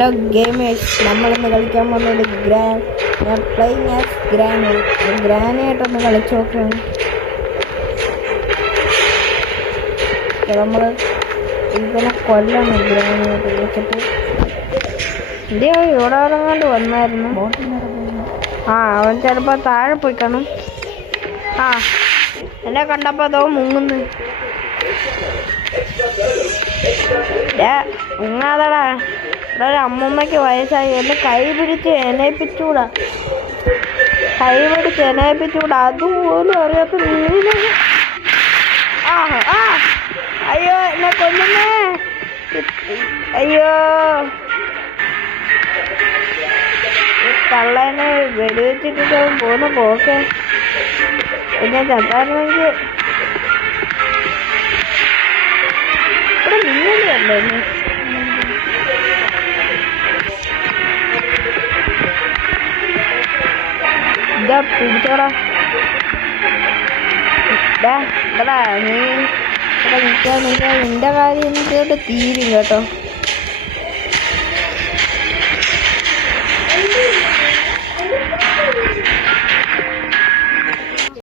Hello gamers, നമ്മളിന്ന് കളിക്കാൻ പോകുന്നത് പ്ലേയിങ് ആസ് ഗ്രാനായിട്ടൊന്ന് കളിച്ചു നോക്കുകയാണ്. നമ്മൾ ഇതിനെ കൊല്ലണം ഗ്രാനായിട്ട് വെച്ചിട്ട്. ഇന്ത്യ ഇവിടെ ഇറങ്ങാണ്ട് വന്നായിരുന്നു. അവൻ ചിലപ്പോൾ താഴെ പോയി കാണും. എന്നെ കണ്ടപ്പോൾ അതോ മുങ്ങുന്നു. മുങ്ങാതടാ, ഇവിടെ അമ്മൂമ്മയ്ക്ക് വയസ്സായി. എന്നെ കൈ പിടിച്ച് എനയിപ്പിച്ചൂടാ, അതുപോലും അറിയാത്ത നീല. അയ്യോ, എന്നെ കൊല്ലുന്നേ. അയ്യോ, തള്ളേനെ വെടിവെച്ചിട്ട് പോകുന്ന പോക്കെ. പിന്നെ ചത്തായിരുന്നെങ്കിൽ ഇവിടെ നീലയല്ലേ. പിടിച്ചോടാ, നീ നിന്റെ കാര്യം തീരും കേട്ടോ.